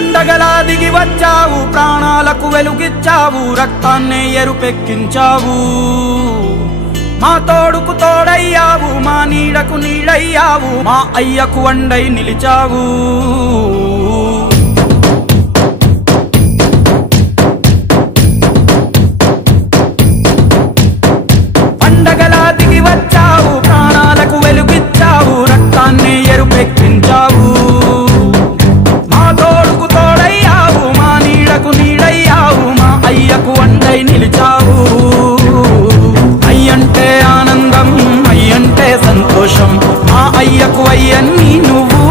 పండగలా దిగి వచ్చావు, ప్రాణాలకు వెలుగిచ్చావు, రక్తాన్నే ఎరుపెక్కించావు. మా తోడుకు తోడయ్యావు, మా నీడకు నీడయ్యావు, మా అయ్యకు వండై నిలిచావు. పండగలా దిగి వచ్చావు, ప్రాణాలకు వెలుగిచ్చావు, రక్తాన్నే ఎరుపెక్కించావు. మా తోడుకు తోడయ్యావు, మా నీడకు నీడయ్యావు, మా అయ్యకు వండై నిలిచావు. అయ్యంటే ఆనందం, అయ్యంటే సంతోషం, మా అయ్యకు అయ్యన్ని నువ్వు.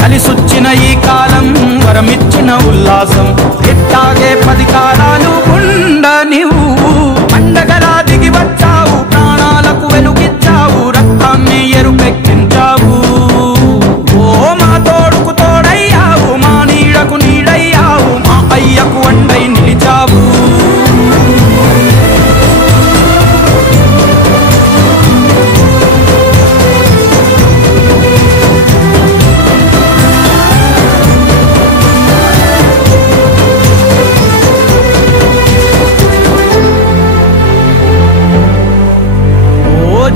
కలిసొచ్చిన ఈ కాలం వరమిచ్చిన ఉల్లాసం, ఇట్టాగే 10 కాలాలు ఉండనివ్వు. పండగలా దిగి వచ్చావు, ప్రాణాలకు వెలుగిచ్చావు, రక్తాన్ని ఎరుపెక్కించావు. ఓ మా తోడుకు తోడయ్యావు, మా నీడకు నీడయ్యావు, మా అయ్యకు వండై నిలిచావు.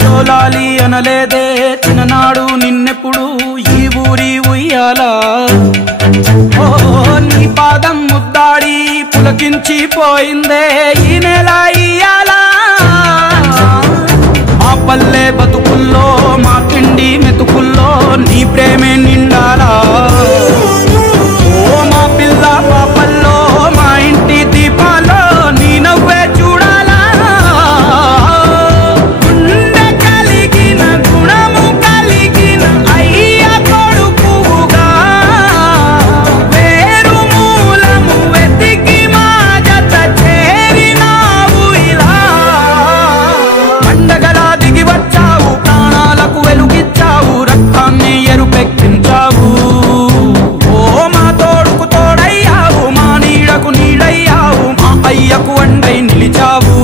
జోలాలి అనలేదే చిన్ననాడు నిన్నెప్పుడు ఈ ఊరి ఉయ్యాలా. ఓ నీ పాదం ముద్దాడి పులకించి పోయిందే ఈ నెల ఇయ్యాలా. మా పల్లె బతుకుల్లో, మా తిండి మెతుకుల్లో నీ ప్రేమే నిండాలా. ఓ మా పిల్ల పాపల్లో, మా ఇంటి దీపాల్లో నీ నవ్వే చూడాలా. అయ్యకు వండై నిలిచావు.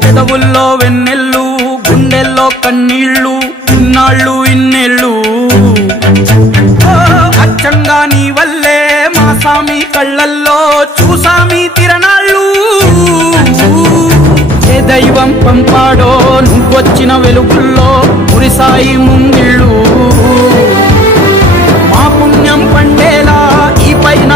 పెదవుల్లో వెన్నెల్లు, గుండెల్లో కన్నీళ్ళు, ఇన్నాళ్ళు ఇన్నేళ్ళు. అచ్చంగా నీ వల్లే మా సామి కళ్ళల్లో చూసామి తిరణాళ్ళు. ఏ దైవం పంపాడో నువ్వొచ్చిన వెలుగుల్లో మురిసాయి ముంగిళ్ళు. మా పుణ్యం పండేలా ఈ పైన